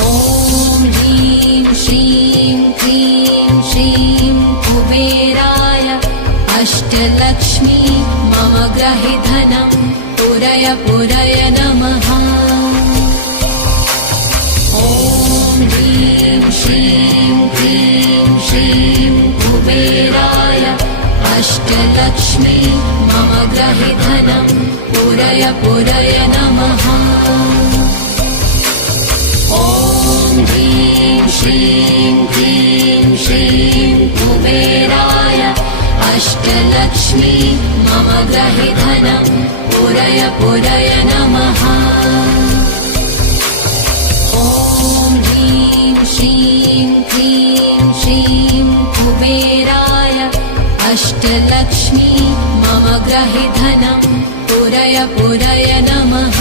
ॐ ह्रीं श्रीं क्रीं श्रीं कुबेराय अष्टलक्ष्मी मम गृहे धनं पुरय पुरय नमः। ॐ ह्रीं श्रीं क्रीं श्रीं कुबेराय अष्टलक्ष्मी मम गृहे धनं पुरय पुरय नमः। ॐ ह्रीं श्रीं क्रीं श्रीं कुबेराय अष्टलक्ष्मी मम गृहे धनं पुरय पुरय नमः। ॐ ह्रीं श्रीं क्रीं श्रीं कुबेराय अष्टलक्ष्मी मम गृहे धनं पुरय पुरय नमः।